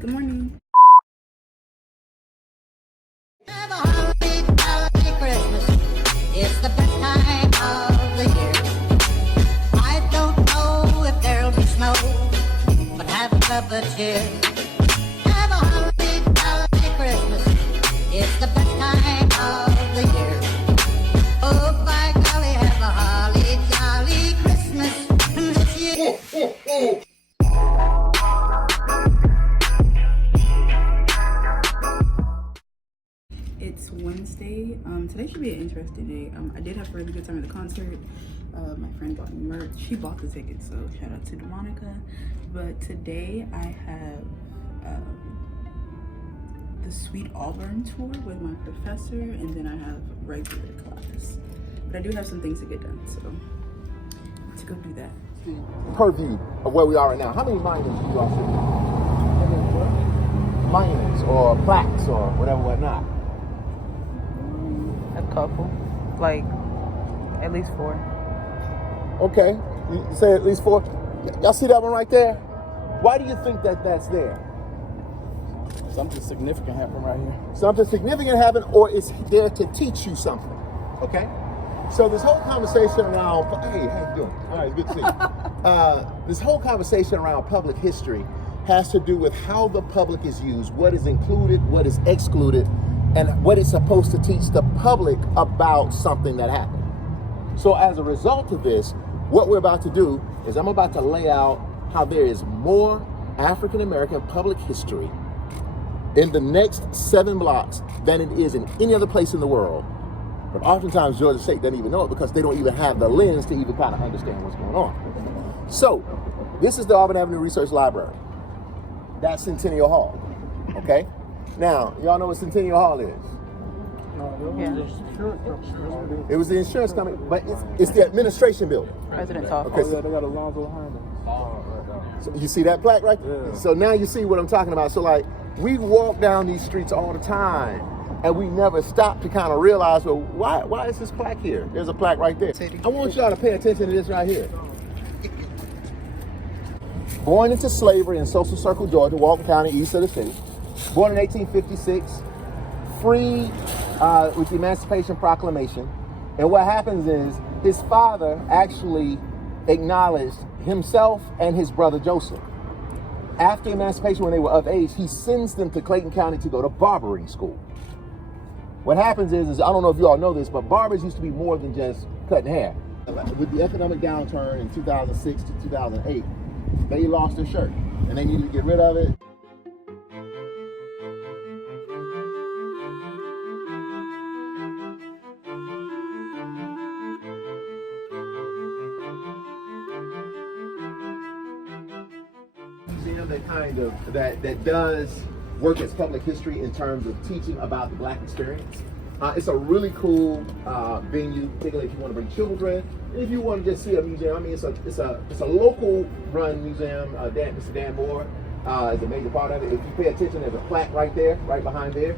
Good morning. Have a holly jolly Christmas. It's the best time of the year. I don't know if there'll be snow, but have a cup of cheer. Have a holly jolly Christmas. It's the best time of the year. Oh, by golly, have a holly jolly Christmas this year. It's Wednesday. Today should be an interesting day. I did have a really good time at the concert. My friend bought me merch. She bought the ticket, so shout out to Monica. But today I have the Sweet Auburn tour with my professor, and then I have regular class. But I do have some things to get done, so let's go do that. Purview of where we are right now. How many monuments do you all see? Monuments or plaques or whatever, whatnot. A couple, like at least 4. Okay, you say at least 4. Y'all see that one right there? Why do you think that that's there? Something significant happened right here. Something significant happened, or it's there to teach you something. Okay? So this whole conversation around, hey, how you doing? All right, good to see you. This whole conversation around public history has to do with how the public is used, what is included, what is excluded, and what it's supposed to teach the public about something that happened. So as a result of this, what we're about to do is I'm about to lay out how there is more African American public history in the next 7 blocks than it is in any other place in the world. But oftentimes Georgia State doesn't even know it because they don't even have the lens to even kind of understand what's going on. So this is the Auburn Avenue Research Library. That's Centennial Hall, okay? Now, y'all know what Centennial Hall is? It was the insurance company, but it's the administration building. President's office. Okay, so They got Alonzo behind them. so you see that plaque right there? Yeah. So now you see what I'm talking about. So like, we walk down these streets all the time, and we never stop to kind of realize, well, why is this plaque here? There's a plaque right there. I want y'all to pay attention to this right here. Born into slavery in Social Circle, Georgia, Walton County, east of the city. Born in 1856, free with the Emancipation Proclamation. And what happens is his father actually acknowledged himself and his brother Joseph. After emancipation, when they were of age, he sends them to Clayton County to go to barbering school. What happens is I don't know if you all know this, but barbers used to be more than just cutting hair. With the economic downturn in 2006 to 2008, they lost their shirt and they needed to get rid of it. Museum that kind of that does work as public history in terms of teaching about the Black experience. It's a really cool venue, particularly if you want to bring children. If you want to just see a museum, I mean, it's a local run museum. Mr. Dan Moore is a major part of it. If you pay attention, there's a plaque right there, right behind there.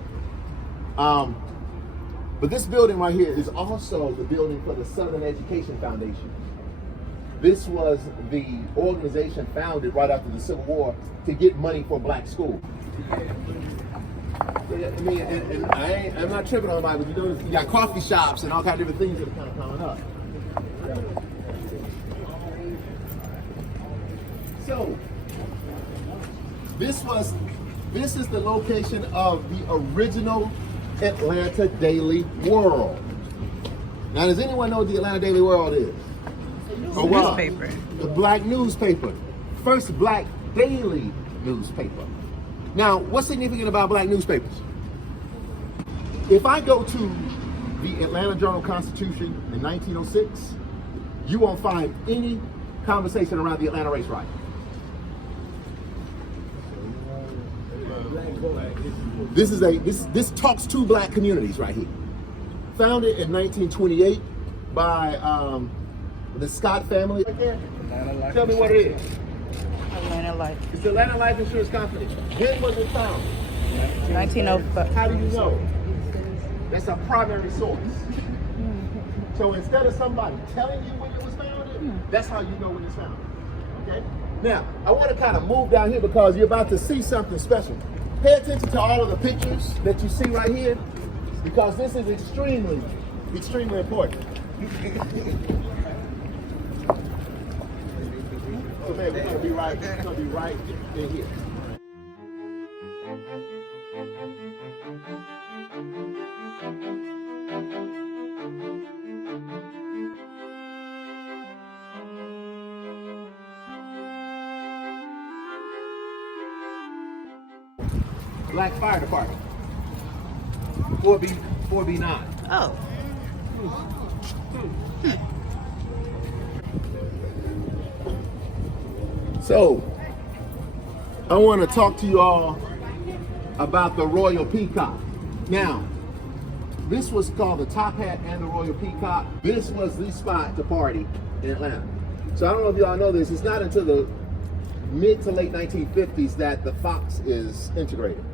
But this building right here is also the building for the Southern Education Foundation. This was the organization founded right after the Civil War to get money for Black schools. Yeah, I mean, and I'm not tripping on anybody, but you notice you got coffee shops and all kinds of different things that are kind of coming up. So, this is the location of the original Atlanta Daily World. Now, does anyone know what the Atlanta Daily World is? Newspaper. The Black newspaper. First Black daily newspaper. Now, what's significant about Black newspapers? If I go to the Atlanta Journal-Constitution in 1906, you won't find any conversation around the Atlanta race riots. This talks to Black communities right here. Founded in 1928 by the Scott family. Right there. Tell me what it is. Atlanta Life. It's the Atlanta Life Insurance Company. When was it founded? 1905. How do you know? That's a primary source. So instead of somebody telling you when it was founded, that's how you know when it's founded. Okay? Now, I want to kind of move down here because you're about to see something special. Pay attention to all of the pictures that you see right here, because this is extremely, extremely important. So man, we're gonna be right in here. Black Fire Department. 4B9. Oh. So, I want to talk to you all about the Royal Peacock. Now, this was called the Top Hat and the Royal Peacock. This was the spot to party in Atlanta. So I don't know if y'all know this, it's not until the mid to late 1950s that the Fox is integrated.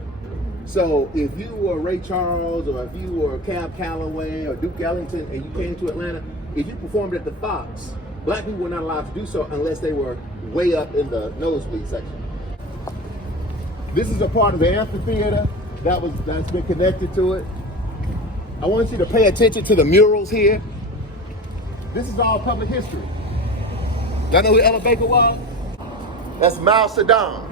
So if you were Ray Charles, or if you were Cab Calloway or Duke Ellington and you came to Atlanta, if you performed at the Fox, black people were not allowed to do so unless they were way up in the nosebleed section. This is a part of the amphitheater that's been connected to it. I want you to pay attention to the murals here. This is all public history. Y'all know who Ella Baker was? That's Mao Zedong,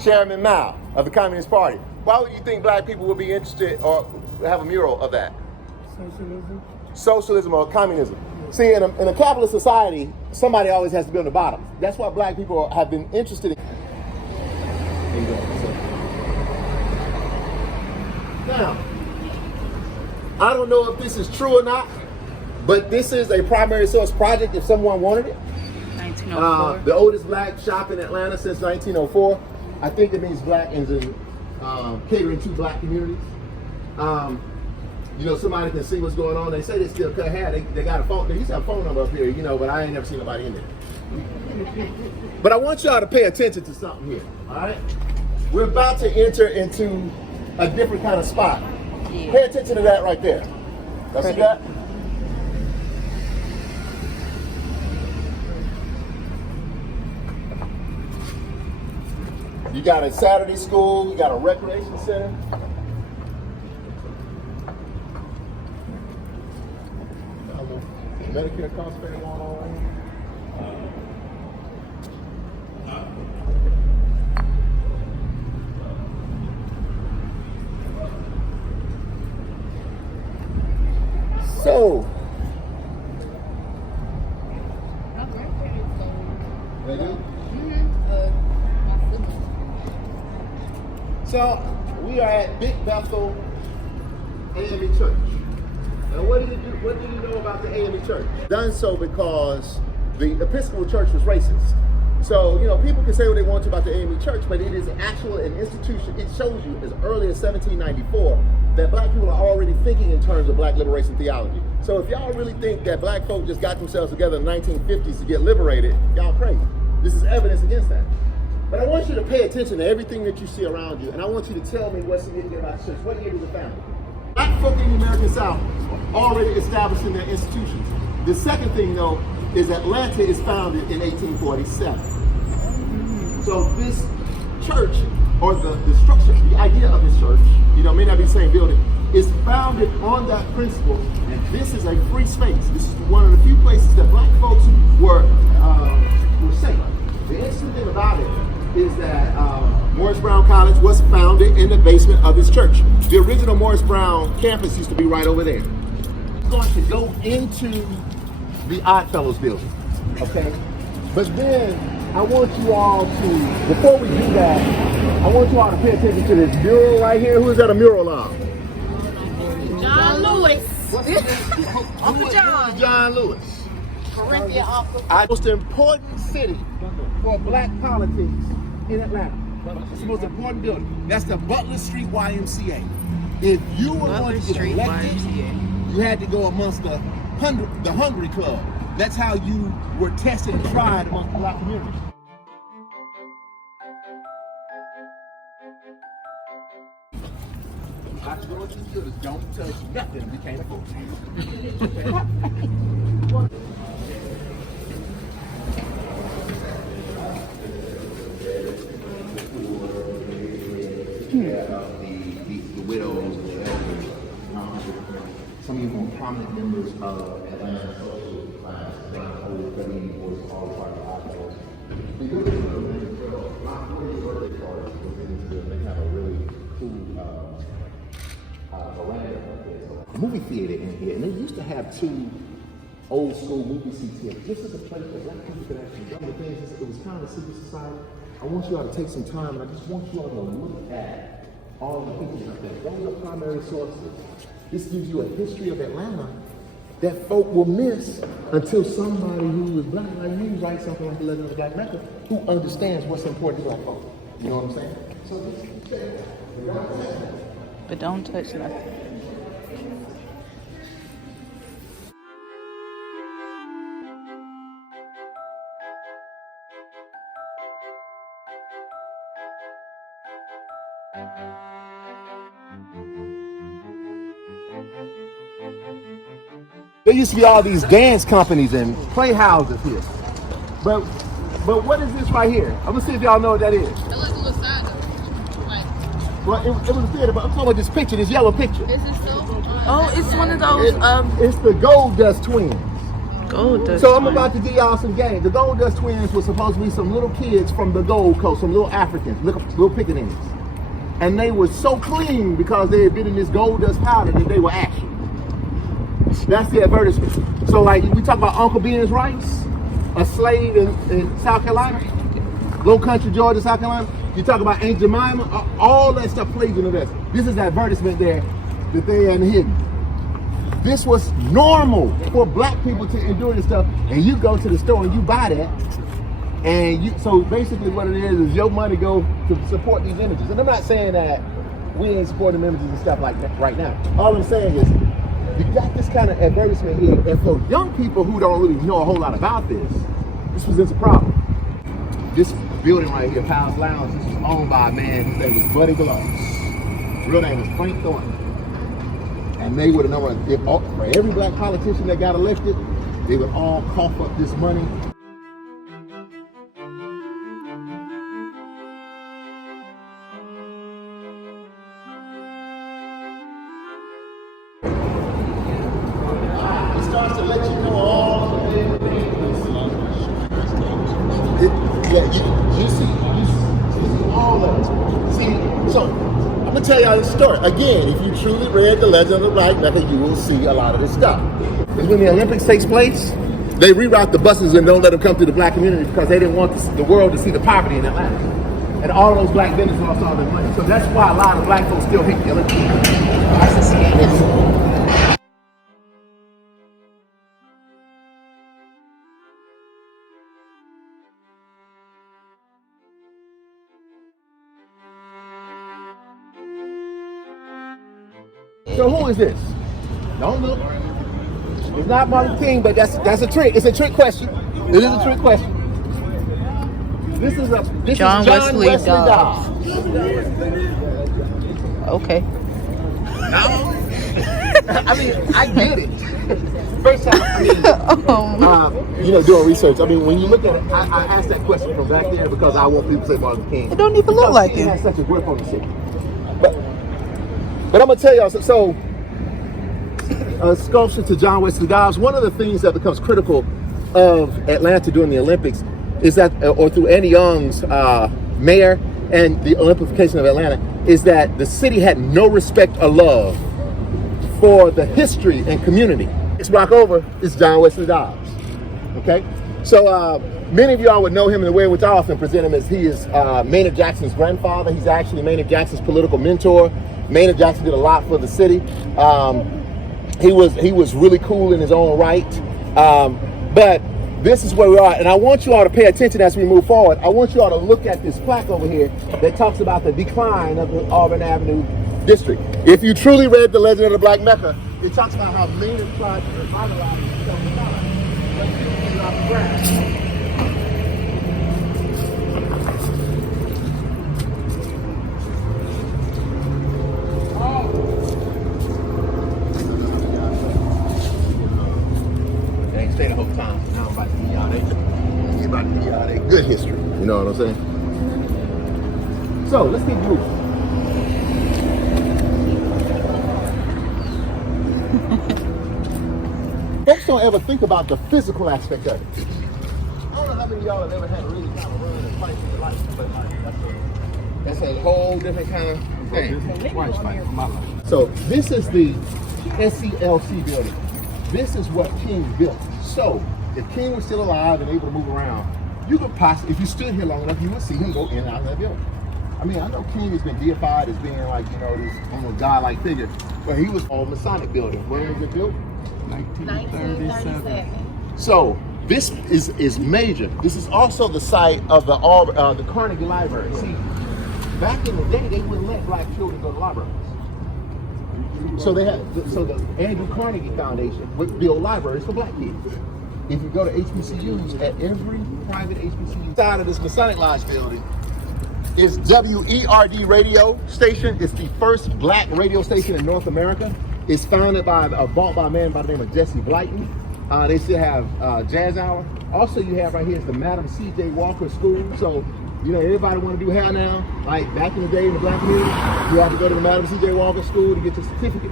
Chairman Mao of the Communist Party. Why would you think black people would be interested or have a mural of that? Socialism. Socialism or communism. See, in a capitalist society, somebody always has to be on the bottom. That's why black people have been interested in. Now, I don't know if this is true or not, but this is a primary source project if someone wanted it. 1904. The oldest black shop in Atlanta since 1904. I think it means black as in catering to black communities. You know, somebody can see what's going on. They say they still cut hair. They got a phone. They used to have a phone number up here, you know, but I ain't never seen nobody in there. But I want y'all to pay attention to something here, all right? We're about to enter into a different kind of spot. Yeah. Pay attention to that right there. Y'all see that? You got a Saturday school, you got a recreation center. Medicare cost paying going on. So, they do? So, we are at Big Bethel AME Church. And what do you know about the AME Church? Done so because the Episcopal Church was racist. So, you know, people can say what they want to about the AME Church, but it is actually an institution. It shows you as early as 1794 that black people are already thinking in terms of black liberation theology. So if y'all really think that black folk just got themselves together in the 1950s to get liberated, y'all crazy. This is evidence against that. But I want you to pay attention to everything that you see around you, and I want you to tell me what's significant about the church. What year was it founded? Black folk in the American South already established in their institutions. The second thing, though, is Atlanta is founded in 1847. So this church, or the structure, the idea of this church, you know, may not be the same building, is founded on that principle. And this is a free space. This is one of the few places that black folks were safe. The interesting thing about it is that Morris Brown College was founded in the basement of this church. The original Morris Brown campus used to be right over there. We're going to go into the Oddfellows building, okay? But then I want you all to, before we do that, I want you all to pay attention to this mural right here. Who is that a mural of? John Lewis. Uncle John. John Lewis. Corinthian uncle. The most important city for black politics in Atlanta. It's the most important building. That's the Butler Street YMCA. If you were going to get elected, you had to go amongst the Hungry Club. That's how you were tested and tried amongst the black community. I told you to don't touch nothing we can't afford. the widows and the elders. Some of you more prominent members of Atlanta social class, Atlanta old Betty was all part of Auburn. Because of the my birthday party was in they have a really cool veranda up there. So, a movie theater in here, and they used to have 2 old school movie seats here. This is a place where black people could actually go. The thing is, it was kind of a secret society. I want you all to take some time, and I just want you all to look at all the pictures up there. Those are primary sources. This gives you a history of Atlanta that folk will miss until somebody who is black like you writes something like The Legend of the Black Mecca, who understands what's important to black folk. You know what I'm saying? So But don't touch nothing. there used to be all these dance companies and playhouses here. But what is this right here? I'm gonna see if y'all know what that is. It looks a little sad though. Like, Well, it was a theater, but I'm talking about this picture, this yellow picture. is it still? Oh, it's one of those It's the Gold Dust Twins. gold dust. So I'm about to give y'all some game. The Gold Dust Twins were supposed to be some little kids from the Gold Coast, some little Africans, little pickaninnies. And they were so clean because they had been in this gold dust powder that they were ashy. That's the advertisement. So like we talk about Uncle Ben's rice, a slave in South Carolina, Low Country, Georgia, South Carolina. You talk about Aunt Jemima, all that stuff plays into this. This is the advertisement there that they hadn't hidden. This was normal for black people to endure this stuff, and you go to the store and you buy that, and you. So basically, what it is your money go to support these images. And I'm not saying that we ain't supporting images and stuff like that right now. All I'm saying is you got this kind of advertisement here, and for young people who don't really know a whole lot about this presents a problem. This building right here, Powell's Lounge, this was owned by a man whose name was Buddy Gloves. Real name is Frank Thornton. And they would have known if for every black politician that got elected, they would all cough up this money. It starts to let you know all the things. You see all of it. See, so I'm gonna tell y'all this story. Again, if you truly read The Legend of the Black Mecca, you will see a lot of this stuff. Because when the Olympics takes place, they reroute the buses and don't let them come to the black community because they didn't want the world to see the poverty in Atlanta. And all those black vendors lost all their money. So that's why a lot of black folks still hate the Olympics. So who is this? Don't look. It's not Martin King, but that's a trick. It's a trick question. It is a trick question. This is John Wesley Dobbs. Okay. I mean, I get it. First time, doing research. I mean, when you look at it, I asked that question from back there because I want people to say Martin King. It don't even look like it. it. It has such a grip on the city. But I'm gonna tell y'all, so a sculpture to John Wesley Dobbs. One of the things that becomes critical of Atlanta during the Olympics is that, or through Annie Young's mayor and the Olympification of Atlanta, is that the city had no respect or love for the history and community. This block over is John Wesley Dobbs. Okay, so many of y'all would know him in the way in which I often present him as he is Maynard Jackson's grandfather. He's actually Maynard Jackson's political mentor. Maynard Jackson did a lot for the city. He was really cool in his own right. But this is where we are, and I want you all to pay attention as we move forward. I want you all to look at this plaque over here that talks about the decline of the Auburn Avenue district. If you truly read The Legend of the Black Mecca, it talks about how Maynard tried to revitalize himself off the ground. Stay the whole time. Now I'm about to give y'all that good history. You know what I'm saying? So let's keep moving. Folks don't ever think about the physical aspect of it. I don't know how many of y'all have ever had to really kind of run and fight for your life, but that's a whole different kind of thing. Twice fighting for my life. So this is the SCLC building. This is what King built. So if King was still alive and able to move around, you could possibly, if you stood here long enough, you would see him go in and out of that building. I mean, I know King has been deified as being like, you know, this almost godlike figure, but he was on Masonic building. When was it built? 1937. So this is major. This is also the site of the Auburn, the Carnegie Library. See, back in the day, they wouldn't let black children go to libraries. So they had, so the Andrew Carnegie Foundation would build libraries for black kids. If you go to HBCUs, at every private HBCU side of this Masonic Lodge building is WERD radio station. It's the first black radio station in North America. It's founded by, bought by a man by the name of Jesse Blyton. They still have Jazz Hour. Also, you have right here is the Madam C.J. Walker School. So, you know, everybody want to do hair now. Like back in the day in the black community, you have to go to the Madam C.J. Walker School to get your certificate.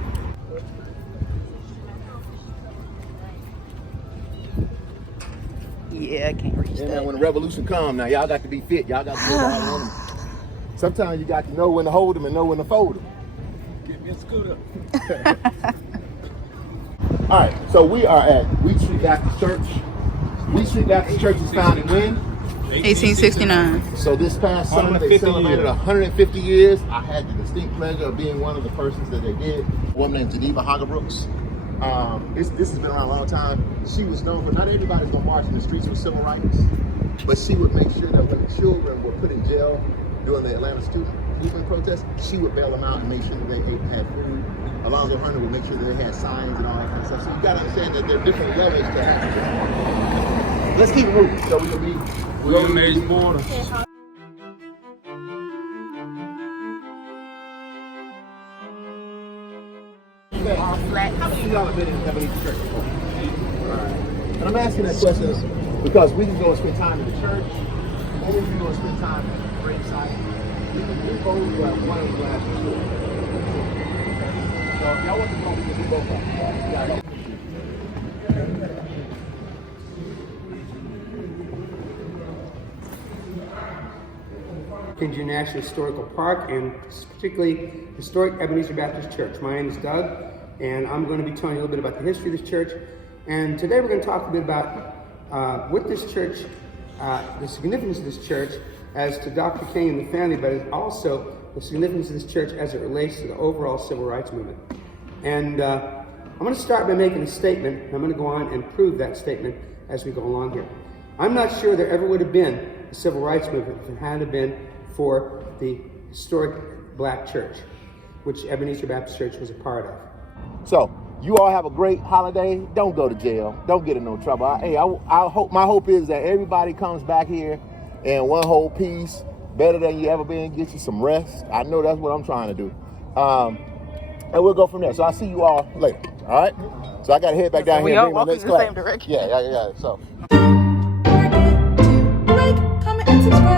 Yeah, I can't reach And that. then when the revolution comes, now y'all got to be fit. Y'all got to be able to hold them. Sometimes you got to know when to hold them and know when to fold them. Get me a scooter. All right, so we are at Wheat Street Baptist Church. Wheat Street Baptist Church is founded when? 1869. So this past summer they 150 celebrated years. 150 years. I had the distinct pleasure of being one of the persons that they did. A woman named Geneva Hagerbrooks. This has been around a long time. She was known for, not everybody's gonna march in the streets with civil rights, but she would make sure that when the children were put in jail during the Atlanta student movement protest, she would bail them out and make sure that they had food. Alonzo Hunter would make sure that they had signs and all that kind of stuff. So you gotta understand that there are different levels to that. Let's keep it moving. So we can be William H. Border. How many of y'all have been in Ebenezer Church before? Alright. And I'm asking that question because we can go and spend time in the church, or we can go and spend time at the gravesite. We can do both, but one of the last two. So if y'all want to go, we can do both of them. Yeah. Kenji National Historical Park and particularly historic Ebenezer Baptist Church. My name is Doug and I'm going to be telling you a little bit about the history of this church. And today we're going to talk a bit about what this church, the significance of this church as to Dr. King and the family, but also the significance of this church as it relates to the overall civil rights movement. And I'm going to start by making a statement, and I'm going to go on and prove that statement as we go along here. I'm not sure there ever would have been a civil rights movement if it hadn't been for the historic black church, which Ebenezer Baptist Church was a part of. So you all have a great holiday. Don't go to jail. Don't get in no trouble. I hope, my hope is that everybody comes back here in one whole piece, better than you ever been. Get you some rest. I know that's what I'm trying to do. And we'll go from there. So I'll see you all later. All right. So I got to head back down We here all and bring my walking next in the class. same direction. Yeah. So. Don't forget to like, comment, and subscribe.